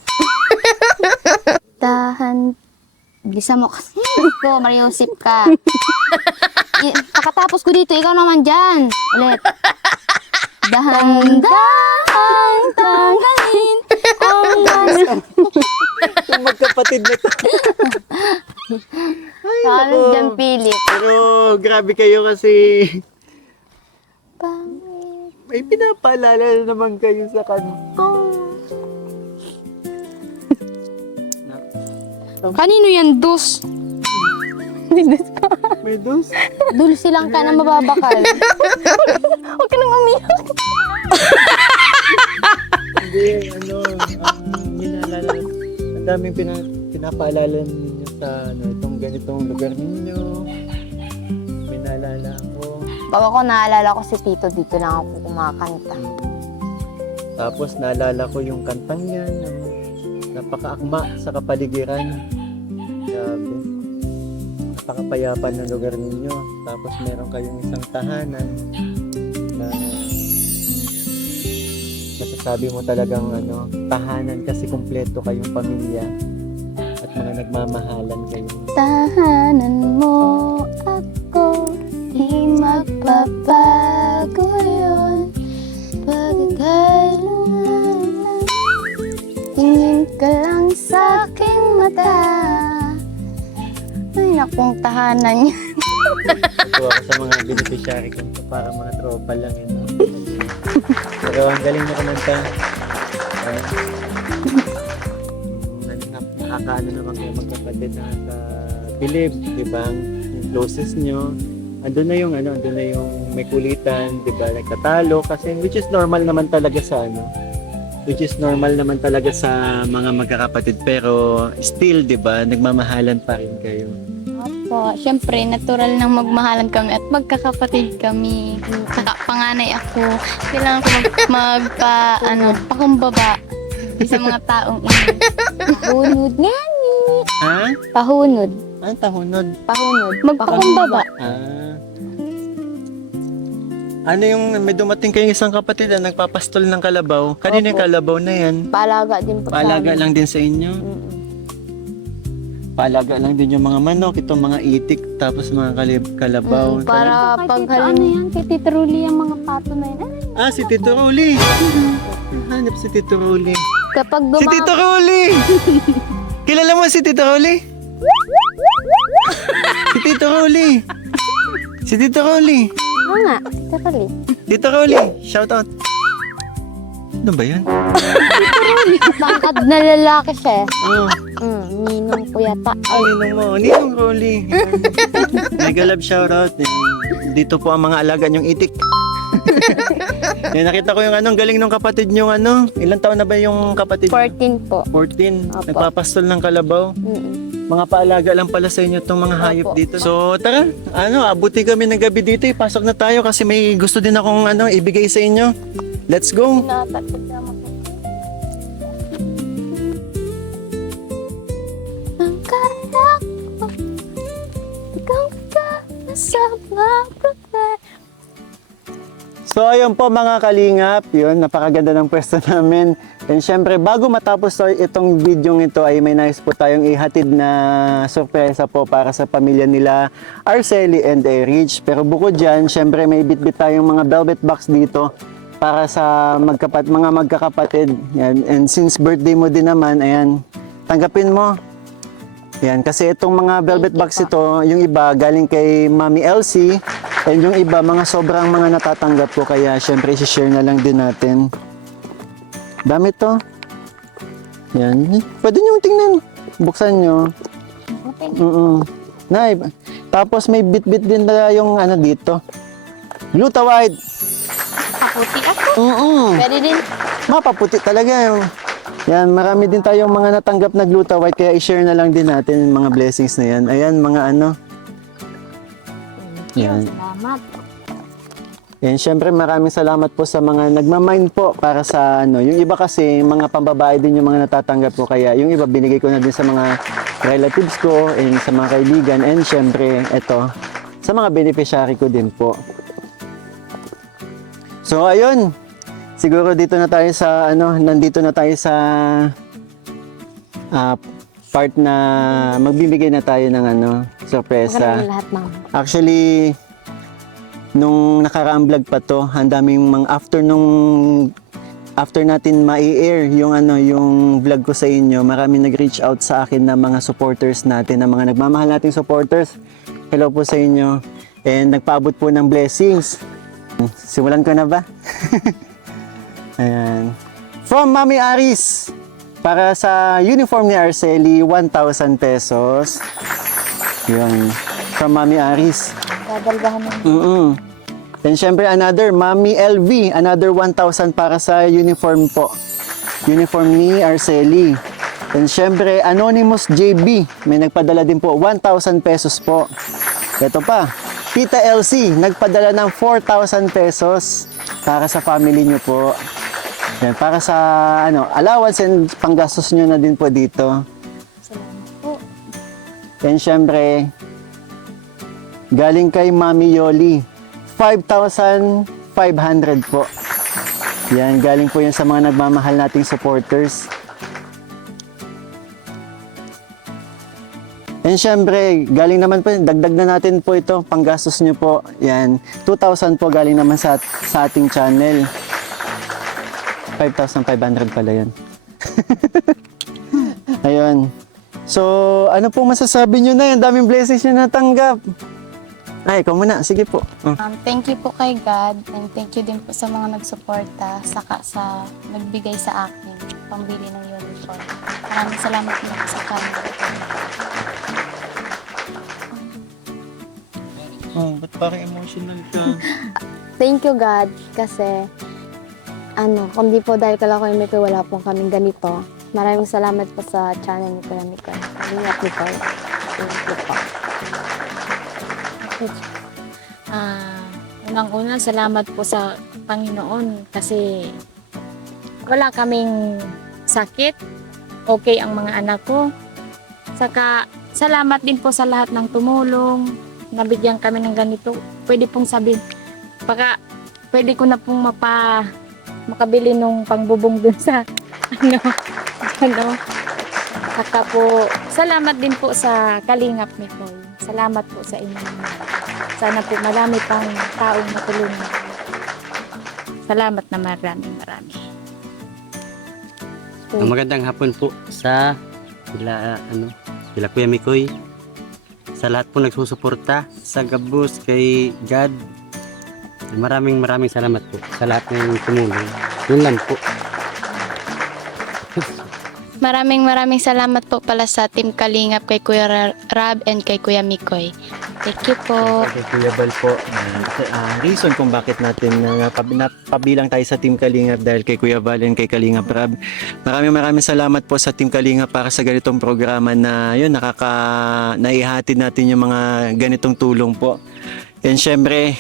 Dahan. Bisa mo kasi. Ko, Mariusip ka. Kakatapos ko dito, ikaw naman dyan. Ulit. Dahan-dahang tanggalin ang Yung magkapatid na to. halos dyan pilit. Pero grabe kayo kasi Pangit. may pinapaalala na naman kayo sa kantong. Kanino yan, dus? May dos. Dulce lang ka na mababakal. Huwag ka nang umiyak. Hindi, minalala. Ang daming pinapaalala ninyo sa itong ganitong lugar ninyo. Minalala ako. Pag ako naalala ko si Tito, dito lang ako kumakanta. Tapos naalala ko yung kantang yan. Napakaakma sa kapaligiran. Grabe. Napakapayapa ng lugar ninyo. Tapos meron kayong isang tahanan na masasabi mo talagang tahanan kasi kumpleto kayong pamilya at mga nagmamahalan kayo. Tahanan mo ako, di magbabago yun. Pagkailangan, tingin ka lang sa aking mata. Ay, nakong tahanan niya. Ito ako sa mga beneficiary ko para mga tropa lang yun. Pero ang galing na kumanta. Nakakaano naman kayo magkapatid na sa Bilib, di ba? Yung closest nyo. Andun na yung may kulitan, di ba? Nagtatalo kasi which is normal naman talaga sa mga magkakapatid pero still, di ba? Nagmamahalan pa rin kayo. Opo, syempre, natural nang magmahalan kami at magkakapatid kami. Saka panganay ako. Kailangan ko pakumbaba sa mga taong ino. Pahunod nga ni. Ha? Pahunod. Ano tahunod? Pahunod. Magpakumbaba. Ano yung may dumating kayong isang kapatid na nagpapastol ng kalabaw? Kanina yung Opo. kalabaw na yan. Paalaga din po Paalaga sa amin. lang din sa inyo. Paalaga lang din yung mga manok, itong mga itik, tapos mga kalabaw. Para pag Ano yan? Kay Tito Ruly ang mga pato na yan. Ah, si Tito Rolly! Hanap si Tito Rolly. kapag Si Tito Rolly! Kilala mo si Tito Rolly? Si Tito Rolly! Si Tito Rolly! Oo nga, Tito Ruly. Tito Rolly! Shout out! Ano ba yan? Tangkad na lalaki siya. Oh. Ninong ko yata. Ay, ninong mo. Ninong Rolly. Mega love shoutout. Dito po ang mga alaga niyong itik. Nakita ko yung galing ng kapatid niyong Ilang taon na ba yung kapatid? 14 po. 14. Opo. Nagpapastol ng kalabaw. Mga paalaga lang pala sa inyo itong mga hayop Opo. dito. So tara, abuti kami ng gabi dito. Pasok na tayo kasi may gusto din akong ibigay sa inyo. Let's go. Ang kaya ko, ikaw ka sa mga So ayun po mga kalingap, yun, napakaganda ng pwesto namin. And syempre bago matapos itong video ito ay may nais po tayong ihatid na sorpresa po para sa pamilya nila Arceli and Erich. Pero bukod dyan, syempre may bitbit tayong mga velvet box dito para sa mga magkakapatid. Yan. And since birthday mo din naman, ayan, tanggapin mo. Yan, kasi itong mga velvet box ito, yung iba galing kay Mami Elsie, and yung iba mga sobrang mga natatanggap ko, kaya syempre i-share na lang din natin. Dami to. Yan, pwede nyo tingnan. Buksan nyo. Nay, tapos may bit-bit din na yung dito. Glutawide. Kaputi ako. Pwede din. Mapaputi talaga. Yan, marami din tayong mga natanggap na glutawide, kaya i-share na lang din natin yung mga blessings na yan. Ayan, mga Yan. Salamat. Yan, syempre maraming salamat po sa mga nagmamind po para sa yung iba kasi mga pambabae din yung mga natatanggap ko, kaya yung iba binigay ko na din sa mga relatives ko and sa mga kaibigan, and syempre eto sa mga beneficiary ko din po. So ayun, siguro dito na tayo sa nandito na tayo sa part na magbibigay na tayo ng sorpresa. Magandang lahat, ma'am. Actually, nung nakaraang vlog pa to, ang daming after natin ma-air yung vlog ko sa inyo, marami nag-reach out sa akin na mga supporters natin, na mga nagmamahal nating supporters. Hello po sa inyo. And nagpaabot po ng blessings. Simulan ko na ba? Ayan. From Mami Aris, para sa uniform ni Arceli, 1,000 pesos. Yun. From Mami Aris. Dadalgahan mo. Then syempre another, Mami LV, another 1,000 para sa uniform po. Uniform ni Arceli. Then syempre Anonymous JB, may nagpadala din po, 1,000 pesos po. Ito pa, Tita LC, nagpadala ng 4,000 pesos para sa family nyo po. Yan, para sa allowance and panggastos nyo na din po dito. Salamat po. Then syempre, galing kay Mami Yoli, 5,500 po. Yan, galing po yan sa mga nagmamahal nating supporters. And syempre, galing naman po, dagdag na natin po ito, panggastos nyo po. Yan, 2,000 po galing naman sa ating channel. 5,500 pala yan. Ayun. So, ano po masasabi nyo na yan? Daming blessings nyo natanggap. Ay, ikaw muna. Sige po. Thank you po kay God and thank you din po sa mga nagsuporta saka sa nagbigay sa akin pambili ng uniform. Maraming salamat po sa kanila. Oh, ba't parang emotional ka? Thank you God kasi kung di po dahil kala ko yung Mikoy, wala pong kaming ganito. Maraming salamat po sa channel ni Kuya Mikoy. Ingat Mikoy. Thank you po. Unang-una, salamat po sa Panginoon kasi wala kaming sakit. Okay ang mga anak ko. Saka, salamat din po sa lahat ng tumulong. Nabigyan kami ng ganito. Pwede pong sabihin, baka pwede ko na pong makabili nung pangbubong dun sa Saka po, salamat din po sa Kalingap Mikoy. Salamat po sa inyo. Sana po marami pang taong matulungan. Salamat na marami. Magandang hapon po sa sila Kuya Mikoy. Sa lahat po nagsusuporta, sa Gabos, kay God. Maraming salamat po sa lahat ng tumulong. Yun lang po. Maraming salamat po pala sa Team Kalingap kay Kuya Rab and kay Kuya Mikoy. Thank you po. Kay Kuya Bal po. Reason kung bakit natin napabilang tayo sa Team Kalingap dahil kay Kuya Bal and kay Kalingap Rab. Maraming salamat po sa Team Kalingap para sa ganitong programa na yun, naihatid natin yung mga ganitong tulong po. And syempre,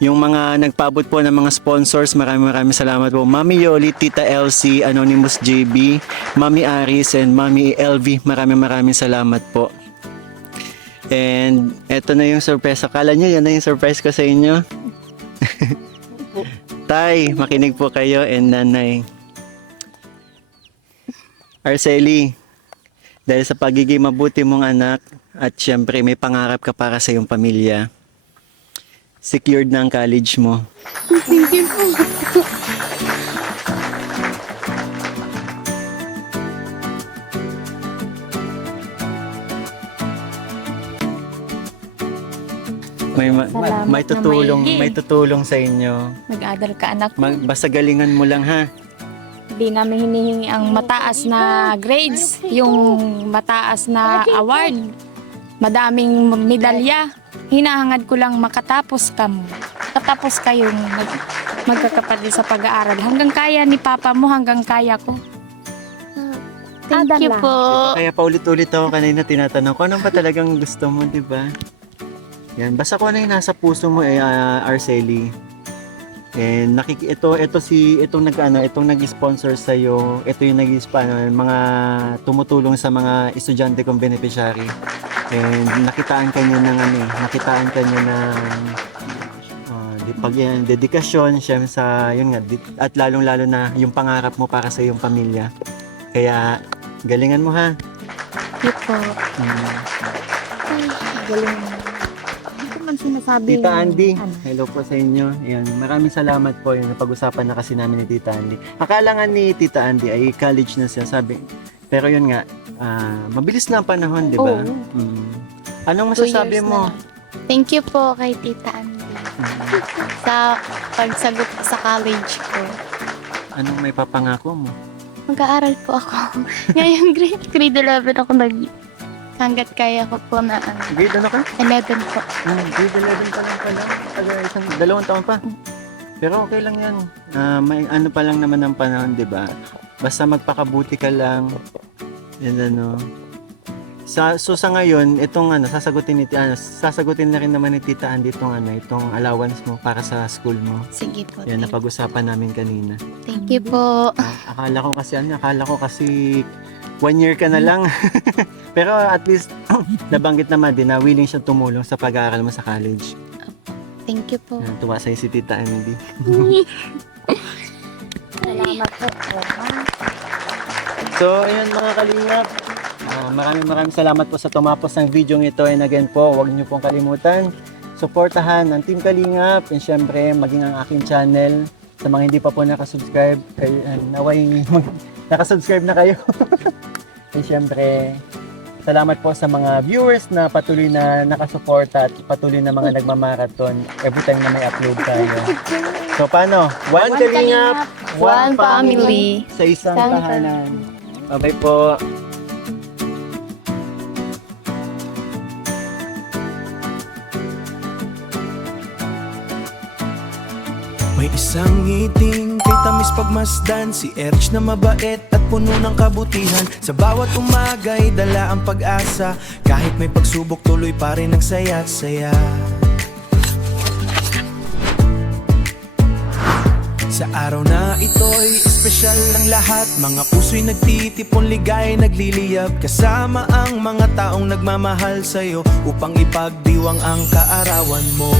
yung mga nagpaabot po ng mga sponsors, maraming salamat po. Mami Yoli, Tita LC, Anonymous JB, Mami Aris, and Mami LV. Maraming salamat po. And eto na yung surprise. Akala nyo, yan na yung surprise ko sa inyo. Tay, makinig po kayo, and nanay. Arceli, dahil sa pagiging mabuti mong anak, at syempre may pangarap ka para sa iyong pamilya, secured na ang college mo. Thank you po. Salamat May tutulong, na maigi. may tutulong sa inyo. Nag-adal ka anak ko. Basta galingan mo lang ha. Hindi namin hinihingi ang mataas na grades, yung mataas na award, madaming medalya. Hinahangad ko lang makatapos ka mo. Katapos kayong magkakapatid sa pag-aaral. Hanggang kaya ni Papa mo, hanggang kaya ko. Thank you po. Kaya paulit-ulit ako kanina tinatanong ko, ano ba talagang gusto mo, di ba? Yan, basta kung ano yung nasa puso mo Arceli. And itong nag-sponsor sa iyo, ito yung mga tumutulong sa mga estudyante kong beneficiary. And nakitaan ka niya ng pag yan, dedikasyon, syempre sa, yun nga, at lalong-lalo na yung pangarap mo para sa iyong pamilya. Kaya, galingan mo ha. Thank you po. Galing mo. Hindi ko man sinasabi. Tita Andy, Ano. hello po sa inyo. Ayan, maraming salamat po. Yung napag-usapan na kasi namin ni Tita Andy. Akala nga ni Tita Andy ay college na siya, sabi. Pero yun nga, mabilis na ang panahon, di ba? Oo. Anong 2 masasabi years mo? na. Thank you po kay Tita Andy sa pagsagot ko sa college ko. Anong may papangako mo? Mag-aaral po ako. Ngayon, grade 11 ako hanggat kaya ko po na Grade ano ka? 11 po. Grade 11 pa lang pala. Dalawang taon pa. Pero okay lang yan. May ano pa lang naman ang panahon, di ba? Basta magpakabuti ka lang. Yan ano. Sa ngayon, itong sasagutin na rin naman ni Tita Andy itong allowance mo para sa school mo. Sige po. Yan, napag-usapan namin kanina. Thank you po. Akala ko kasi 1 year ka na lang. Pero at least, nabanggit naman din na willing siya tumulong sa pag-aaral mo sa college. Thank you po. Yan, tuwa sa'yo si Tita Andy. Salamat po. So, ayun mga kalingap. Maraming salamat po sa tumapos ng video ito. And again po, huwag niyo pong kalimutan, suportahan ng Team Kalingap. And syempre, maging ang aking channel. Sa mga hindi pa po nakasubscribe, naway nakasubscribe na kayo. And syempre, salamat po sa mga viewers na patuloy na nakasuporta at patuloy na mga nagmamarathon every time na may upload tayo. So, paano? One Kalingap, One family. sa isang Isang tahanan. Bye-bye po. May isang ngiting kay tamis pagmasdan, si Erich na mabait at puno ng kabutihan. Sa bawat umaga'y dala ang pag-asa, kahit may pagsubok tuloy pa rin ang saya't saya. Sa araw na ito'y espesyal ang lahat, mga puso'y nagtitipon, ligay nagliliyab, kasama ang mga taong nagmamahal sa'yo, upang ipagdiwang ang kaarawan mo.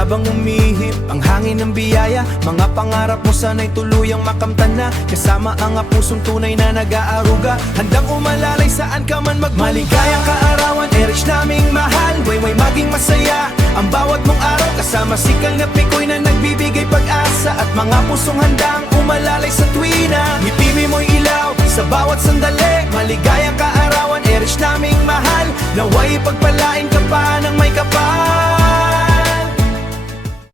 Habang umihip ang hangin ng biyaya, mga pangarap mo sana'y tuluyang makamtan na, kasama ang pusong tunay na nag-aaruga, handang umalalay saan ka man magmaligayang kaarawan. Erich naming mahal, wayway maging masaya ang bawat mong araw, kasama si Kalingap Mikoy na nagbibigay pag-asa, at mga pusong handang umalalay sa tuwina. Ngipin mo'y ilaw sa bawat sandali, maligayang kaarawan. Erich naming mahal, naway pagpalain ka pa ng may